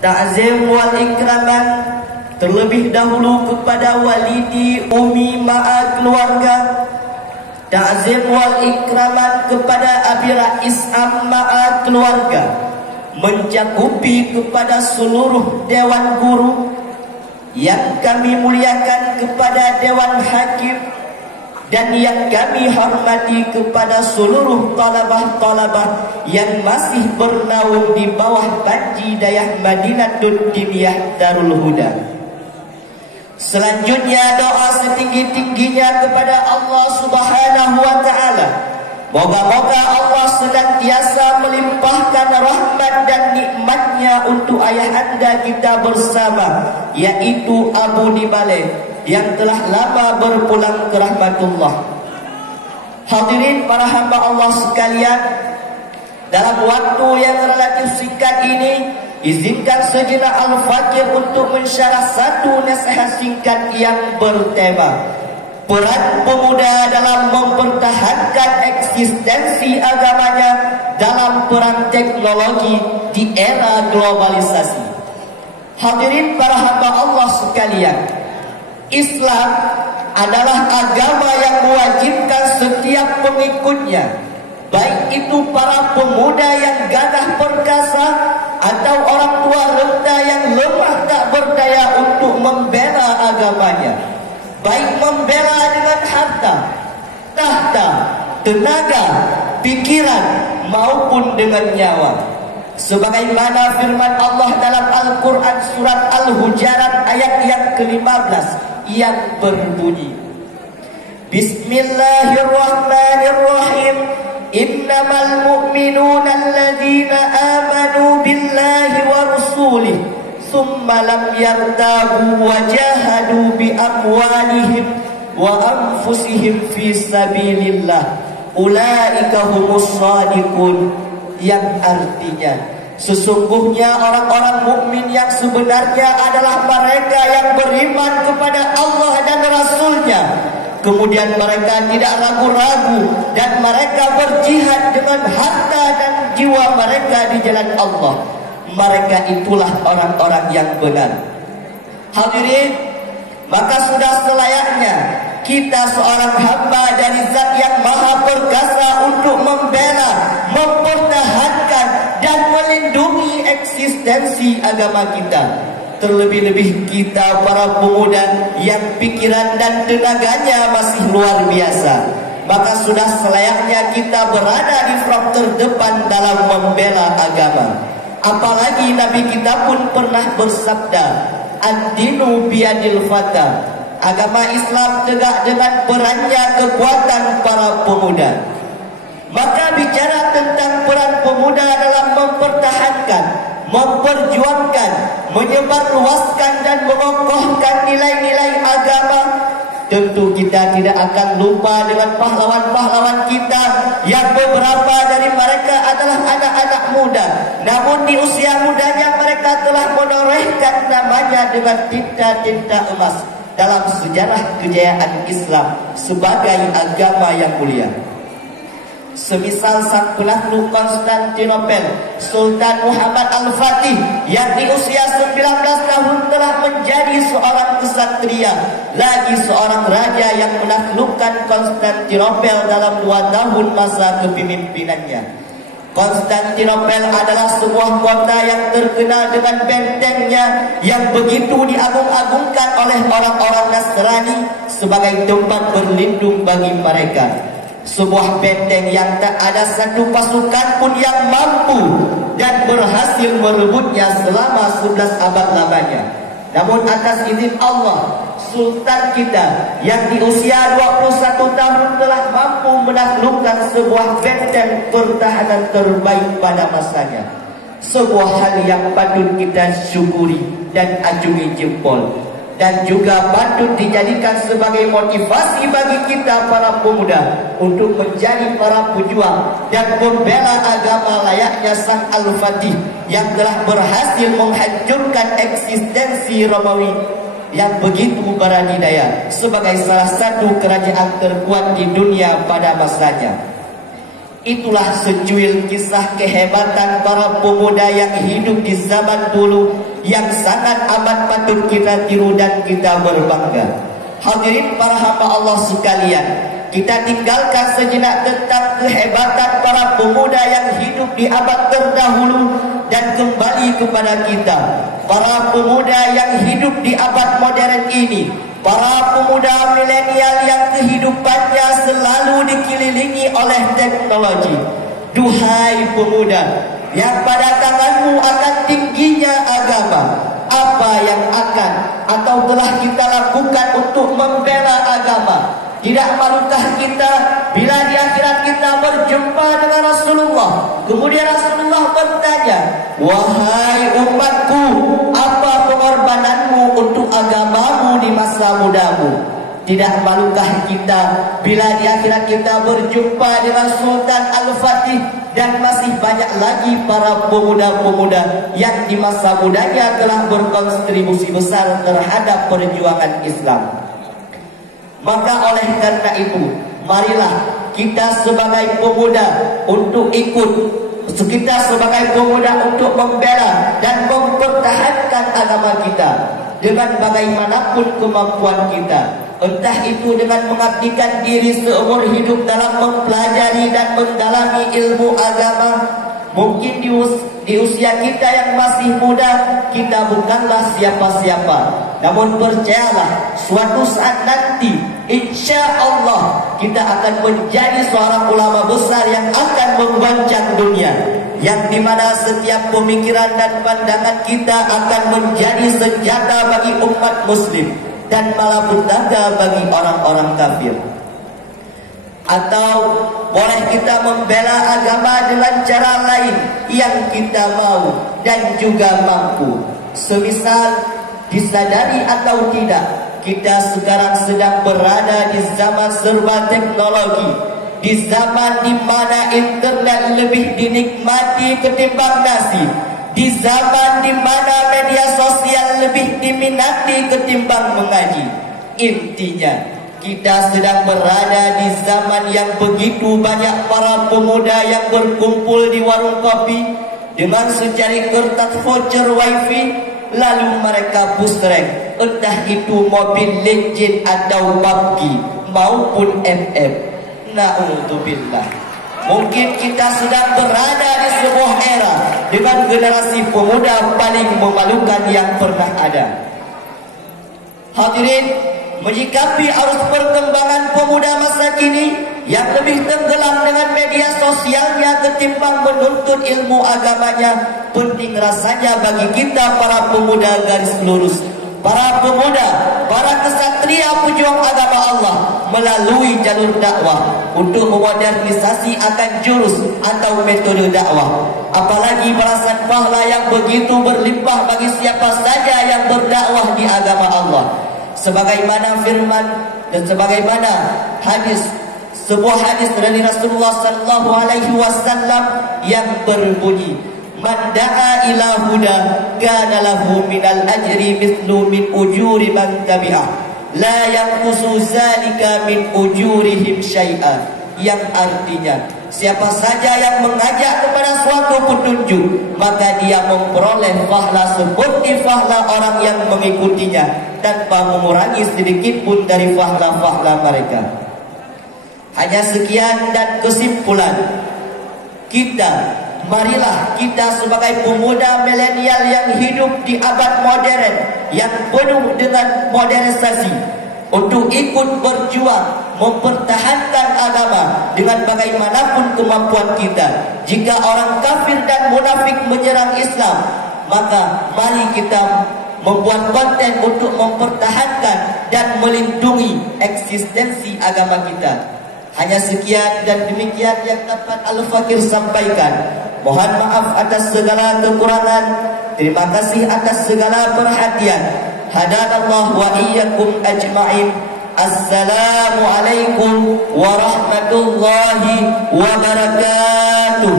Ta'zim wal ikraman terlebih dahulu kepada walidi, umi, ma'a keluarga. Ta'zim wal ikraman kepada abi rais, ma'a keluarga, mencakupi kepada seluruh dewan guru yang kami muliakan, kepada dewan hakim, dan yang kami hormati kepada seluruh talabah-talabah yang masih bernaung di bawah Panji Dayah Madinatul Diniyah Darul Huda. Selanjutnya doa setinggi-tingginya kepada Allah Subhanahu wa ta'ala. Moga-moga Allah senantiasa melimpahkan rahmat dan nikmatnya untuk ayah anda kita bersama, yaitu Abu Nibale, yang telah lama berpulang ke rahmatullah. Hadirin para hamba Allah sekalian, dalam waktu yang relatif singkat ini, izinkan sejenak Al-Fakir untuk mensyarah satu nasihat singkat yang bertema peran pemuda dalam mempertahankan eksistensi agamanya dalam perang teknologi di era globalisasi. Hadirin para hamba Allah sekalian, Islam adalah agama yang mewajibkan setiap pengikutnya, baik itu para pemuda yang gagah perkasa atau orang tua renta yang lemah tak berdaya, untuk membela agamanya, baik membela dengan harta, tahta, tenaga, pikiran maupun dengan nyawa. Sebagaimana firman Allah dalam Al-Quran surat Al-Hujarat ayat yang ke-15 yang berbunyi, Bismillahirrahmanirrahim, Innamal mu'minuna alladzina amanu billahi wa rasulih Thumma lam yartabu wa jahadu bi amwalihim wa anfusihim fi sabilillah ulaika humus shadiqun, yang artinya sesungguhnya orang-orang mukmin yang sebenarnya adalah mereka yang beriman kepada Allah dan Rasul-Nya, kemudian mereka tidak ragu-ragu dan mereka berjihad dengan harta dan jiwa mereka di jalan Allah. Mereka itulah orang-orang yang benar. Hadirin, maka sudah selayaknya kita seorang hamba dari Zat yang Maha Perkasa untuk membela, mempertahankan dan melindungi eksistensi agama kita. Terlebih-lebih kita para pemuda yang pikiran dan tenaganya masih luar biasa, maka sudah selayaknya kita berada di front terdepan dalam membela agama. Apalagi Nabi kita pun pernah bersabda, Ad-dinu biyadil fata, agama Islam tegak dengan perannya kekuatan para pemuda. Maka bicara tentang peran pemuda dalam mempertahankan, memperjuangkan, menyebarluaskan dan mengokohkan nilai-nilai agama, tentu kita tidak akan lupa dengan pahlawan-pahlawan kita yang beberapa dari mereka adalah anak-anak muda, namun di usia mudanya mereka telah menorehkan namanya dengan tinta-tinta emas dalam sejarah kejayaan Islam sebagai agama yang mulia. Semisal sang penakluk Konstantinopel, Sultan Muhammad Al-Fatih, yang di usia 19 tahun telah menjadi seorang kesatria, lagi seorang raja yang menaklukkan Konstantinopel dalam 2 tahun masa kepemimpinannya. Konstantinopel adalah sebuah kota yang terkenal dengan bentengnya yang begitu diagung-agungkan oleh orang-orang Nasrani sebagai tempat berlindung bagi mereka. Sebuah benteng yang tak ada satu pasukan pun yang mampu dan berhasil merebutnya selama 11 abad lamanya. Namun atas izin Allah, Sultan kita yang di usia 21 tahun telah mampu menaklukkan sebuah benteng pertahanan terbaik pada masanya. Sebuah hal yang patut kita syukuri dan acungi jempol, dan juga patut dijadikan sebagai motivasi bagi kita para pemuda untuk menjadi para pejuang dan pembela agama layaknya sang Al-Fatih yang telah berhasil menghancurkan eksistensi Romawi yang begitu beradidaya sebagai salah satu kerajaan terkuat di dunia pada masanya. Itulah secuil kisah kehebatan para pemuda yang hidup di zaman dulu, yang sangat amat patut kita tiru dan kita berbangga. Hadirin para hamba Allah sekalian, kita tinggalkan sejenak tentang kehebatan para pemuda yang hidup di abad terdahulu dan kembali kepada kita, para pemuda yang hidup di abad modern ini, para pemuda milenial yang kehidupannya selalu dikelilingi oleh teknologi. Duhai pemuda yang pada tanganmu akan tingginya agama, apa yang akan atau telah kita lakukan untuk membela agama? Tidak malukah kita bila di akhirat kita berjumpa dengan Rasulullah, kemudian Rasulullah bertanya, wahai umatku, apa pengorbananmu untuk agamamu di masa mudamu? Tidak malukah kita bila di akhirat kita berjumpa dengan Sultan Al-Fatih dan masih banyak lagi para pemuda-pemuda yang di masa mudanya telah berkontribusi besar terhadap perjuangan Islam. Maka oleh karena itu, marilah kita sebagai pemuda untuk ikut, kita sebagai pemuda untuk membela dan mempertahankan agama kita dengan bagaimanapun kemampuan kita. Entah itu dengan mengabdikan diri seumur hidup dalam mempelajari dan mendalami ilmu agama. Mungkin di usia kita yang masih muda, kita bukanlah siapa-siapa. Namun percayalah, suatu saat nanti, insya Allah, kita akan menjadi seorang ulama besar yang akan mengguncang dunia, yang dimana setiap pemikiran dan pandangan kita akan menjadi senjata bagi umat muslim dan malapetaka bagi orang-orang kafir. Atau boleh kita membela agama dengan cara lain yang kita mau dan juga mampu. Semisal disadari atau tidak, kita sekarang sedang berada di zaman serba teknologi, di zaman di mana internet lebih dinikmati ketimbang nasi, di zaman di mana media sosial lebih diminati ketimbang mengaji. Intinya, kita sedang berada di zaman yang begitu banyak para pemuda yang berkumpul di warung kopi dengan secari kertas voucher wifi, lalu mereka pusreng, entah itu Mobile Legends atau PUBG maupun FF. Na'udzubillah. Mungkin kita sedang berada di sebuah era dengan generasi pemuda paling memalukan yang pernah ada. Hadirin, menyikapi arus perkembangan pemuda masa kini yang lebih tenggelam dengan media sosialnya ketimbang menuntut ilmu agamanya, penting rasanya bagi kita para pemuda garis lurus, para pemuda, para kesatria pejuang agama Allah melalui jalur dakwah untuk memodernisasi akan jurus atau metode dakwah. Apalagi balasan pahala yang begitu berlimpah bagi siapa saja yang berdakwah di agama Allah. Sebagaimana firman dan sebagaimana hadis, sebuah hadis dari Rasulullah sallallahu alaihi wasallam yang berbunyi, man da'a ila huda kana lahu minal ajri mithlu min ujuri man tabi'ah la yanqusu zalika min ujurihim syai'a, yang artinya siapa saja yang mengajak kepada suatu petunjuk, maka dia memperoleh pahala seperti pahala orang yang mengikutinya tanpa mengurangi sedikit pun dari pahala-pahala mereka. Hanya sekian dan kesimpulan kita, marilah kita sebagai pemuda milenial yang hidup di abad modern yang penuh dengan modernisasi, untuk ikut berjuang mempertahankan agama dengan bagaimanapun kemampuan kita. Jika orang kafir dan munafik menyerang Islam, maka mari kita membuat konten untuk mempertahankan dan melindungi eksistensi agama kita. Hanya sekian dan demikian yang dapat Al-Fakir sampaikan. Mohon maaf atas segala kekurangan. Terima kasih atas segala perhatian. Hadanallah wa iyyakum ajma'in. Assalamualaikum warahmatullahi wabarakatuh.